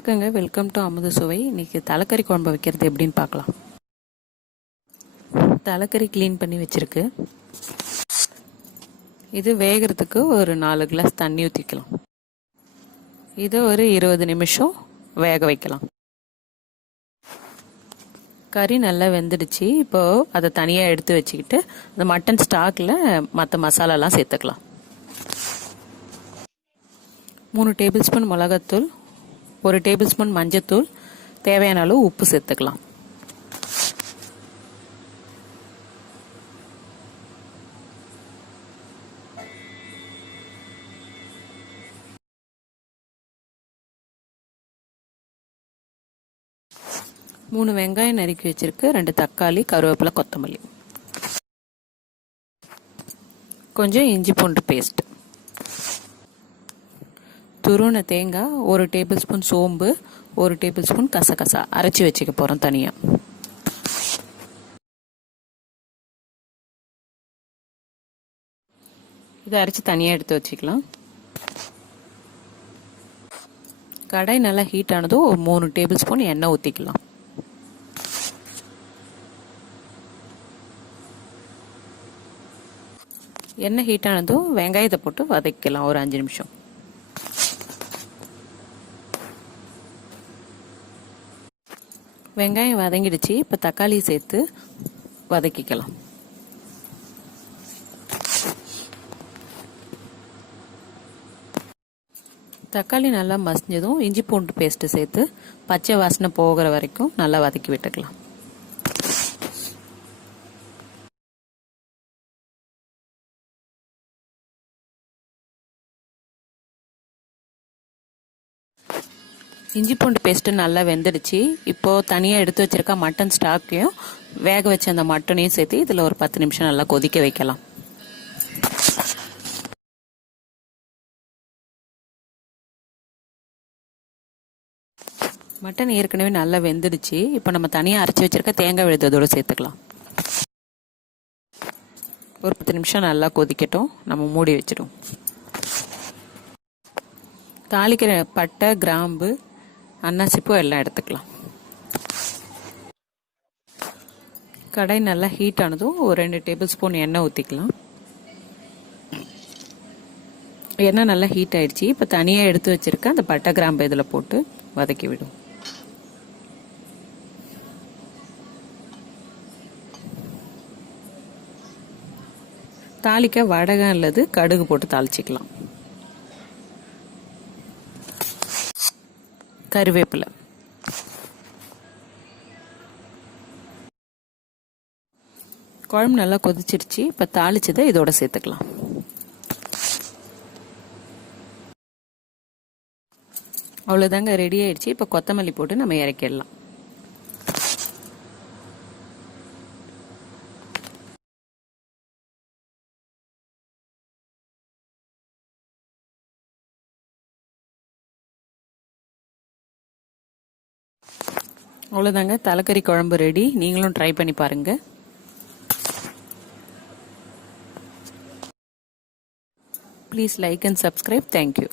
வணக்கங்க, welcome to அமுத சுவை. இன்னைக்கு தலைக்கறி குழம்பு வைக்கிறது எப்படின்னு பார்க்கலாம். தலைக்கறி க்ளீன் பண்ணி வச்சிருக்கு. இது வேகிறதுக்கு ஒரு 4 கிளாஸ் தண்ணி ஊற்றிக்கலாம். இதை ஒரு 20 நிமிஷம் வேக வைக்கலாம். கறி நல்லா வெந்துடுச்சு. இப்போ அதை தனியாக எடுத்து வச்சுக்கிட்டு அந்த மட்டன் ஸ்டாக்கில் மற்ற மசாலாலாம் சேர்த்துக்கலாம். 3 டேபிள் ஸ்பூன் மிளகாத்தூள், 1 டேபிள் ஸ்பூன் மஞ்சத்தூள், தேவையான அளவு உப்பு சேர்த்துக்கலாம். மூணு வெங்காயம் நறுக்கி வச்சிருக்கு, 2 தக்காளி, கருவேப்பிலை, கொத்தமல்லி, கொஞ்சம் இஞ்சி பூண்டு பேஸ்ட், துருவன தேங்காய், 1 டேபிள் ஸ்பூன் சோம்பு, 1 டேபிள் ஸ்பூன் கசகசா அரைச்சி வச்சுக்க போகிறோம் தனியாக. இதை அரைச்சி தனியாக எடுத்து வச்சுக்கலாம். கடாய் நல்லா ஹீட் ஆனதும் 3 டேபிள் ஸ்பூன் எண்ணெய் ஊற்றிக்கலாம். எண்ணெய் ஹீட் ஆனதும் வெங்காயத்தை போட்டு வதக்கலாம் ஒரு 5 நிமிஷம். வெங்காயம் வதங்கிடுச்சு. இப்போ தக்காளி சேர்த்து வதக்கிக்கலாம். தக்காளி நல்லா மசிஞ்சதும் இஞ்சி பூண்டு பேஸ்ட் சேர்த்து பச்சை வாசனை போகிற வரைக்கும் நல்லா வதக்கி விட்டுக்கலாம். இஞ்சி பூண்டு பேஸ்ட்டு நல்லா வெந்துடுச்சு. இப்போது தனியாக எடுத்து வச்சிருக்க மட்டன் ஸ்டாக்கையும் வேக வச்ச அந்த மட்டனையும் சேர்த்து இதில் ஒரு 10 நிமிஷம் நல்லா கொதிக்க வைக்கலாம். மட்டன் ஏற்கனவே நல்லா வெந்துடுச்சு. இப்போ நம்ம தனியாக அரைச்சி வச்சிருக்க தேங்காய் விழுதோடு சேர்த்துக்கலாம். ஒரு 10 நிமிஷம் நல்லா கொதிக்கட்டும். நம்ம மூடி வச்சிடும். தாளிக்கிற பட்டை, கிராம்பு, அன்னாசிப்பூ எல்லாம் எடுத்துக்கலாம். கடாய் நல்லா ஹீட் ஆனதும் ஒரு 2 டேபிள் ஸ்பூன் எண்ணெய் ஊற்றிக்கலாம். எண்ணெய் நல்லா ஹீட் ஆயிடுச்சு. இப்போ தனியாக எடுத்து வச்சிருக்க அந்த பட்டை, கிராம்பு இதில் போட்டு வதக்கி விடும். தாளிக்க வடகம் அல்லது கடுகு போட்டு தாளிச்சிக்கலாம். கருவேப்பிலை, குழம்பு நல்லா கொதிச்சிருச்சு. இப்போ தாளிச்சதை இதோட சேர்த்துக்கலாம். அவ்வளோதாங்க, ரெடி ஆயிடுச்சு. இப்போ கொத்தமல்லி போட்டு நம்ம இறக்கிடலாம். அவ்வளோதாங்க, தலைக்கறி குழம்பு ரெடி. நீங்களும் ட்ரை பண்ணி பாருங்க. Please like and subscribe. Thank you.